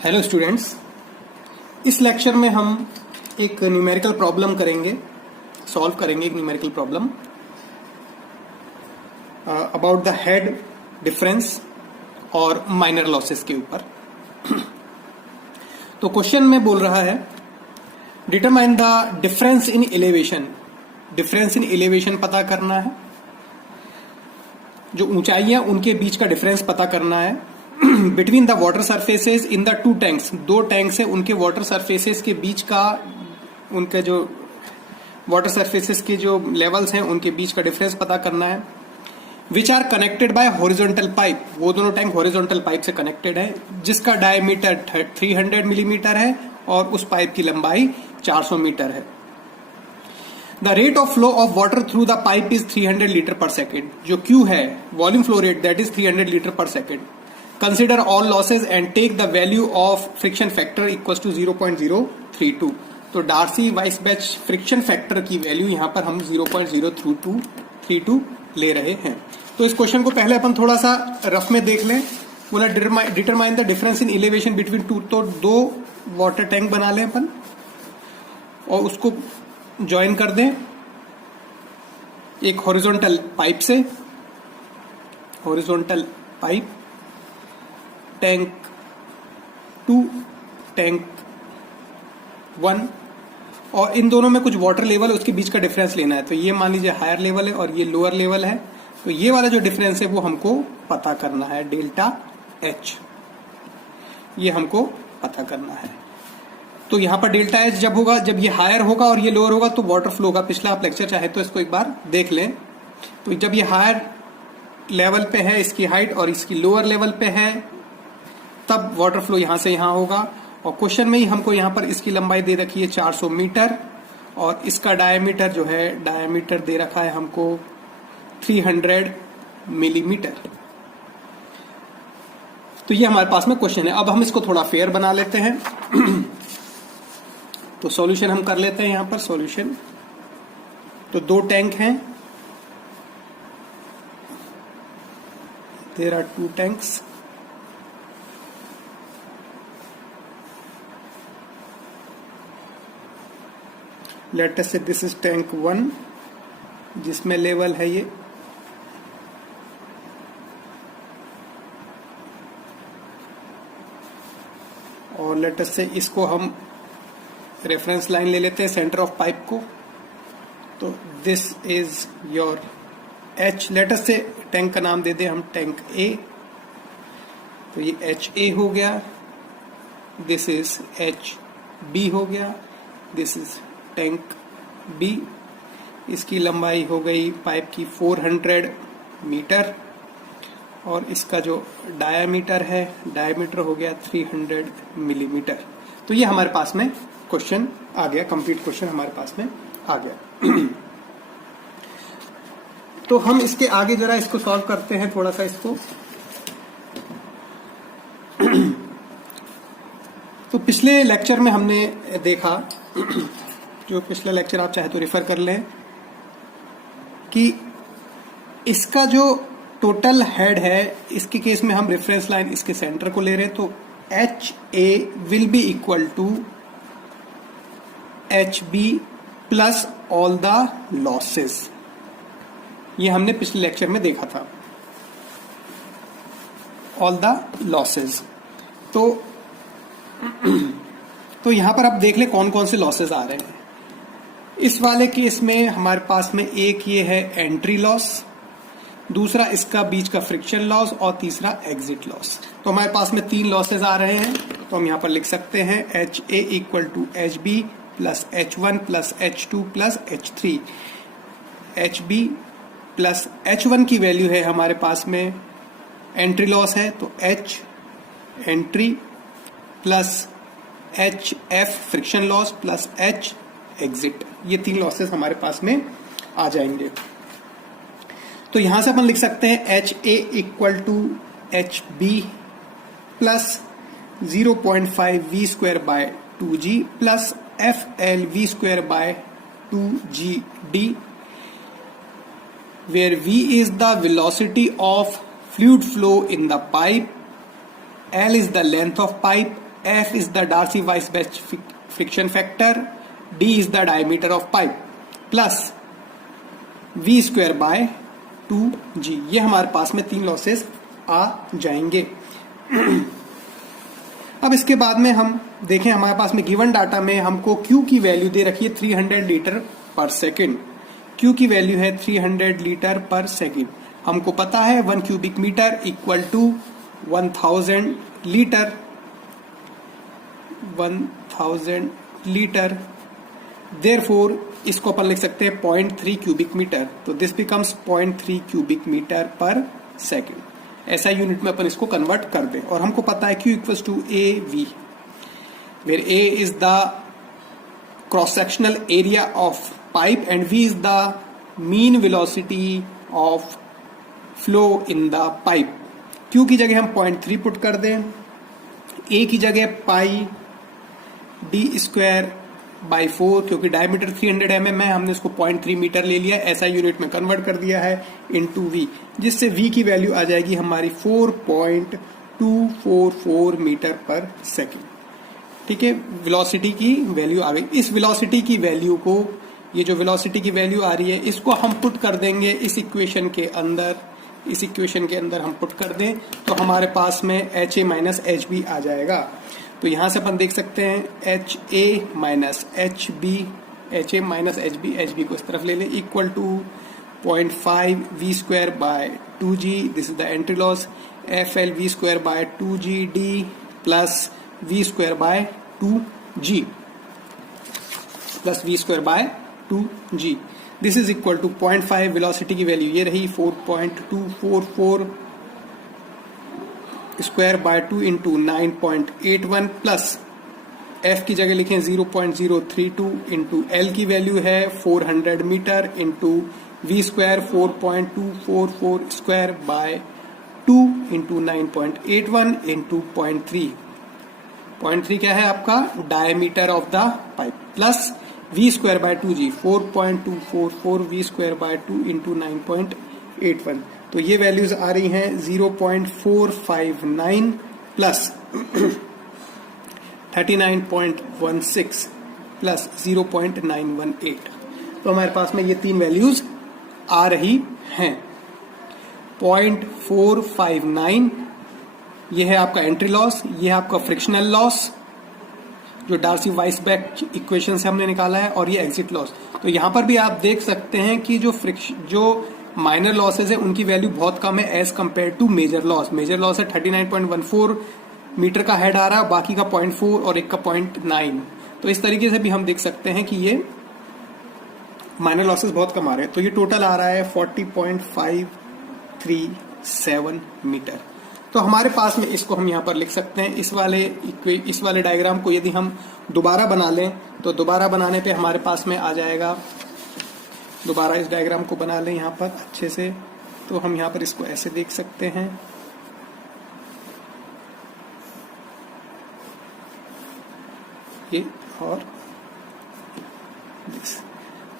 Hello students, इस lecture में हम एक न्यूमेरिकल प्रॉब्लम करेंगे, सॉल्व करेंगे एक numerical problem about the head difference और माइनर लॉसेस के ऊपर। तो क्वेश्चन में बोल रहा है determine the difference in elevation. Difference in elevation पता करना है, जो ऊंचाइयां उनके बीच का डिफरेंस पता करना है। Between the water surfaces in the two tanks, दो टैंक्स है उनके वाटर सरफेसेस के बीच का, उनके जो वाटर सरफेसेस के जो लेवल्स हैं उनके बीच का डिफरेंस पता करना है। Which are connected by horizontal pipe, वो दोनों टैंक हॉरिजॉन्टल पाइप से कनेक्टेड है, जिसका डायमीटर 300 मिलीमीटर है और उस पाइप की लंबाई 400 मीटर है। The rate of flow of water through the pipe is 300 litre पर सेकेंड। जो Q है volume flow rate, that is 300 litre पर second. Consider all losses and take the value of friction factor equals to 0.032। तो Darcy वाइसबैच friction factor की value यहां पर हम 0.032 ले रहे हैं। तो इस क्वेश्चन को पहले अपन थोड़ा सा रफ में देख लें। बोला determine the difference in elevation between two, तो दो वाटर टैंक बना लें अपन और उसको ज्वाइन कर दें एक हॉरिजॉन्टल पाइप से। हॉरिजॉन्टल पाइप टैंक 2, टैंक 1, और इन दोनों में कुछ वाटर लेवल है, उसके बीच का डिफरेंस लेना है। तो ये मान लीजिए हायर लेवल है और ये लोअर लेवल है, तो ये वाला जो डिफरेंस है वो हमको पता करना है, डेल्टा H, ये हमको पता करना है। तो यहां पर डेल्टा H जब होगा, जब ये हायर होगा और ये लोअर होगा तो वाटर फ्लो का पिछला आप लेक्चर चाहे तो इसको एक बार देख लें। तो जब ये हायर लेवल पे है इसकी हाइट और इसकी लोअर लेवल पे है, तब वाटर फ्लो यहां से यहां होगा। और क्वेश्चन में ही हमको यहां पर इसकी लंबाई दे रखी है 400 मीटर और इसका डायमीटर जो है, डायमीटर दे रखा है हमको 300 मिलीमीटर। तो ये हमारे पास में क्वेश्चन है। अब हम इसको थोड़ा फेयर बना लेते हैं। तो सॉल्यूशन हम कर लेते हैं यहां पर सॉल्यूशन। तो दो टैंक हैं, there are two tanks. Let us say this is tank 1 जिसमें लेवल है ये, और लेट अस से इसको हम रेफरेंस लाइन ले लेते हैं सेंटर ऑफ पाइप को। तो this is your H। Late us से टैंक का नाम दे दे हम टैंक A। तो ये HA हो गया, दिस इज HB हो गया, दिस इज टैंक B। इसकी लंबाई हो गई पाइप की 400 मीटर और इसका जो डायामीटर है, डायामीटर हो गया 300 मिलीमीटर। तो ये हमारे पास में क्वेश्चन आ गया, कंप्लीट क्वेश्चन हमारे पास में आ गया। तो हम इसके आगे जरा इसको सॉल्व करते हैं थोड़ा सा इसको। तो पिछले लेक्चर में हमने देखा, जो पिछला लेक्चर आप चाहे तो रेफर कर लें, कि इसका जो टोटल हेड है, इसके केस में हम रेफरेंस लाइन इसके सेंटर को ले रहे हैं। तो HA will be equal to HB plus all the losses. ये हमने पिछले लेक्चर में देखा था, ऑल द लॉसेस। तो यहां पर आप देख ले कौन कौन से लॉसेस आ रहे हैं। इस वाले केस में हमारे पास में एक ये है एंट्री लॉस, दूसरा इसका बीच का फ्रिक्शन लॉस और तीसरा एग्जिट लॉस। तो हमारे पास में 3 लॉसेस आ रहे हैं। तो हम यहां पर लिख सकते हैं HA equal to HB plus H1 plus H2 plus H3। HB plus H1 की वैल्यू है हमारे पास में, एंट्री लॉस है तो H entry plus HF friction loss plus H exit. ये 3 लॉसेस हमारे पास में आ जाएंगे। तो यहां से अपन लिख सकते हैं HA equal to HB plus 0.5 V square by 2G plus FL V square by 2GD, where V is the velocity of fluid flow in the pipe, L is the length of pipe F is the Darcy-Weisbach friction factor, D is the diameter of pipe, plus V square by 2G। ये हमारे पास में 3 losses आ जाएंगे। अब इसके बाद में हम देखें, हमारे पास में गिवन डाटा में हमको Q की वैल्यू दे रखी है 300 लीटर पर सेकेंड। Q की वैल्यू है 300 लीटर पर सेकेंड। हमको पता है 1 cubic metre equal to 1000 litre, 1000 litre. Therefore इसको अपन लिख सकते हैं 0.3 क्यूबिक मीटर। तो this becomes 0.3 cubic metre per second. ऐसा यूनिट में अपन इसको कन्वर्ट कर दें। और हमको पता है Q equals to AV, where A is the cross sectional area of pipe and V is the mean velocity of flow in the pipe. Q की जगह हम 0.3 पुट कर दें, A की जगह पाई D स्क्वायर बाई 4, क्योंकि डायमीटर 300 mm है, हमने इसको 0.3 मीटर ले लिया, ऐसा यूनिट में कन्वर्ट कर दिया है इनटू V, जिससे V की वैल्यू आ जाएगी हमारी 4.244 मीटर पर सेकेंड। ठीक है, वेलोसिटी की वैल्यू आ गई। इस वेलोसिटी की वैल्यू को, ये जो वेलोसिटी की वैल्यू आ रही है, इसको हम पुट कर देंगे इस इक्वेशन के अंदर। इस इक्वेशन के अंदर हम पुट कर दें तो हमारे पास में HA माइनस HB आ जाएगा। तो यहां से अपन देख सकते हैं HA minus HB, HA minus HB, HB को इस तरफ ले लें, equal to 0.5 V square by 2G, this is the entry loss, FL V square by 2GD plus V square by 2G plus V square by 2G। This is equal to 0.5, velocity की value ये रही 4.244 square by 2 into 9.81 plus F की जगह लिखें 0.032 into L की value है 400 metre into V square 4.244 square by 2 into 9.81 into 0.3। 0.3 क्या है आपका diameter of the pipe, plus V square by 2G 4.244 V square by 2 into 9.81। तो ये वैल्यूज आ रही हैं 0.459 प्लस 39.16 प्लस 0.918। तो हमारे पास में ये 3 वैल्यूज आ रही हैं। 0.459 ये है आपका एंट्री लॉस, ये है आपका फ्रिक्शनल लॉस जो डार्सी-वाइसबैक इक्वेशन से हमने निकाला है, और ये एग्जिट लॉस। तो यहां पर भी आप देख सकते हैं कि जो माइनर लॉसेज है उनकी वैल्यू बहुत कम है as compare to major loss. Major loss है 39.14 मीटर का हेड आ रहा है, बाकी का 0.4 और एक का 0.9। तो इस तरीके से भी हम देख सकते हैं कि ये माइनर लॉसेज बहुत कम आ रहे हैं। तो ये टोटल आ रहा है 40.537 मीटर। तो हमारे पास में इसको हम यहाँ पर लिख सकते हैं। इस वाले डायग्राम को यदि हम दोबारा बना लें तो दोबारा बनाने पे हमारे पास में आ जाएगा, दोबारा इस डायग्राम को बना लें यहाँ पर अच्छे से, तो हम यहाँ पर इसको ऐसे देख सकते हैं। ये और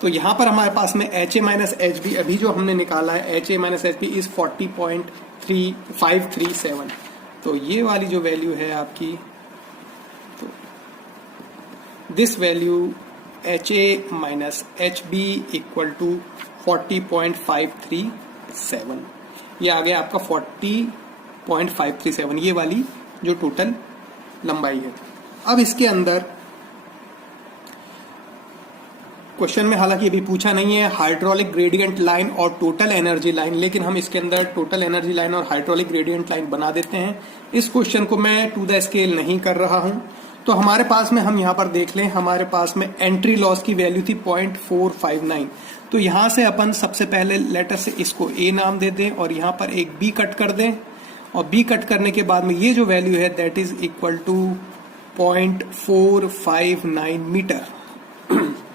तो यहां पर हमारे पास में HA माइनस HB अभी जो हमने निकाला है, HA माइनस HB इज 40.537। तो ये वाली जो वैल्यू है आपकी, तो this value HA minus HB equal to 40.537, ये आ गया आपका 40.537, ये वाली जो टोटल लंबाई है। अब इसके अंदर क्वेश्चन में हालांकि अभी पूछा नहीं है हाइड्रोलिक ग्रेडियंट लाइन और टोटल एनर्जी लाइन, लेकिन हम इसके अंदर टोटल एनर्जी लाइन और हाइड्रोलिक ग्रेडियंट लाइन बना देते हैं। इस क्वेश्चन को मैं टू द स्केल नहीं कर रहा हूं। तो हमारे पास में हम यहां पर देख लें, हमारे पास में एंट्री लॉस की वैल्यू थी 0.459। तो यहां से अपन सबसे पहले लेटर से इसको A नाम दे दें और यहां पर एक B कट कर दें, और B कट करने के बाद में ये जो वैल्यू है that is equal to 0.459 metre.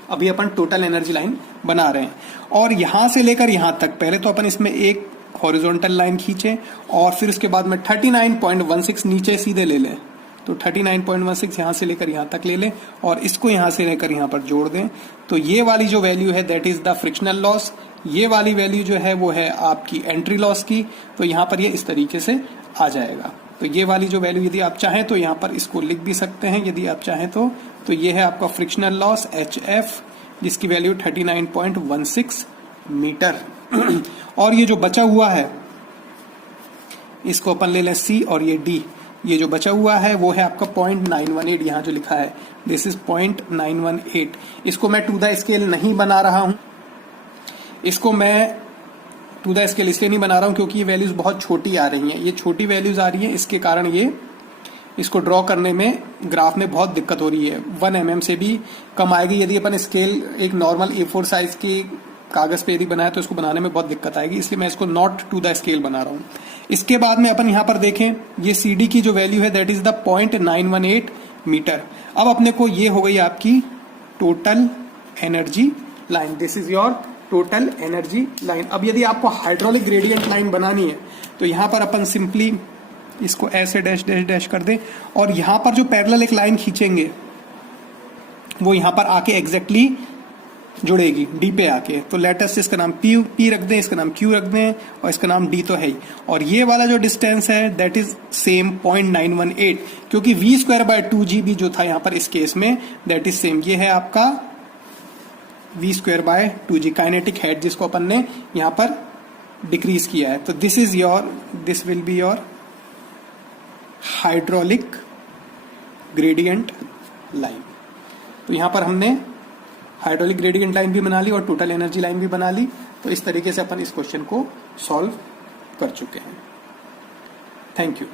अभी अपन टोटल एनर्जी लाइन बना रहे हैं, और यहां से लेकर यहां तक पहले तो अपन इसमें एक हॉरिजॉन्टल लाइन खींचे और फिर उसके बाद में 39.16 नीचे सीधे ले लें। तो 39.16 यहां से लेकर यहां तक ले लें और इसको यहां से लेकर यहां पर जोड़ दें। तो ये वाली जो वैल्यू है that is the frictional loss, ये वाली वैल्यू जो है वो है आपकी एंट्री लॉस की। तो यहां पर ये इस तरीके से आ जाएगा। तो ये वाली जो वैल्यू यदि आप चाहें तो यहाँ पर इसको लिख भी सकते हैं यदि आप चाहें तो ये है आपका फ्रिक्शनल लॉस HF, जिसकी वैल्यू 39.16 मीटर। और ये जो बचा हुआ है इसको अपन ले लें C, और ये D, ये जो बचा हुआ है वो है आपका 0.918, यहाँ जो लिखा है दिस इज 0.918। इसको मैं टू द स्केल नहीं बना रहा हूं, इसको मैं टू द स्केल इसलिए नहीं बना रहा हूं क्योंकि ये वैल्यूज बहुत छोटी आ रही हैं, ये छोटी वैल्यूज आ रही हैं, इसके कारण ये इसको ड्रॉ करने में ग्राफ में बहुत दिक्कत हो रही है। 1 mm से भी कम आएगी। यदि अपन स्केल एक नॉर्मल A4 साइज के कागज पे यदि बनाए तो इसको बनाने में बहुत दिक्कत आएगी, इसलिए मैं इसको नॉट टू द स्केल बना रहा हूं। इसके बाद में अपन यहां पर देखें ये CD की जो वैल्यू है दैट इज द 0.918 मीटर। अब अपने को ये हो गई आपकी total energy line, this is your total energy line. अब यदि आपको हाइड्रोलिक ग्रेडियंट लाइन बनानी है तो यहां पर अपन सिंपली इसको ऐसे डैश डैश डैश कर दें, और यहां पर जो पैरेलल एक लाइन खींचेंगे वो यहां पर आके एग्जैक्टली जुड़ेगी D पे आके। तो लेटेस्ट इसका नाम P रख दें, इसका नाम Q रख दें, और इसका नाम D तो है ही। और ये वाला जो डिस्टेंस है दैट इज सेम 0.918, क्योंकि V²/2G भी जो था यहाँ पर इस केस में दैट इज सेम, ये है आपका V²/2G काइनेटिक हेड, जिसको अपन ने यहाँ पर डिक्रीज किया है। तो this will be your hydraulic gradient line. तो यहां पर हमने हाइड्रोलिक ग्रेडियंट लाइन भी बना ली और टोटल एनर्जी लाइन भी बना ली। तो इस तरीके से अपन इस क्वेश्चन को सॉल्व कर चुके हैं। Thank you.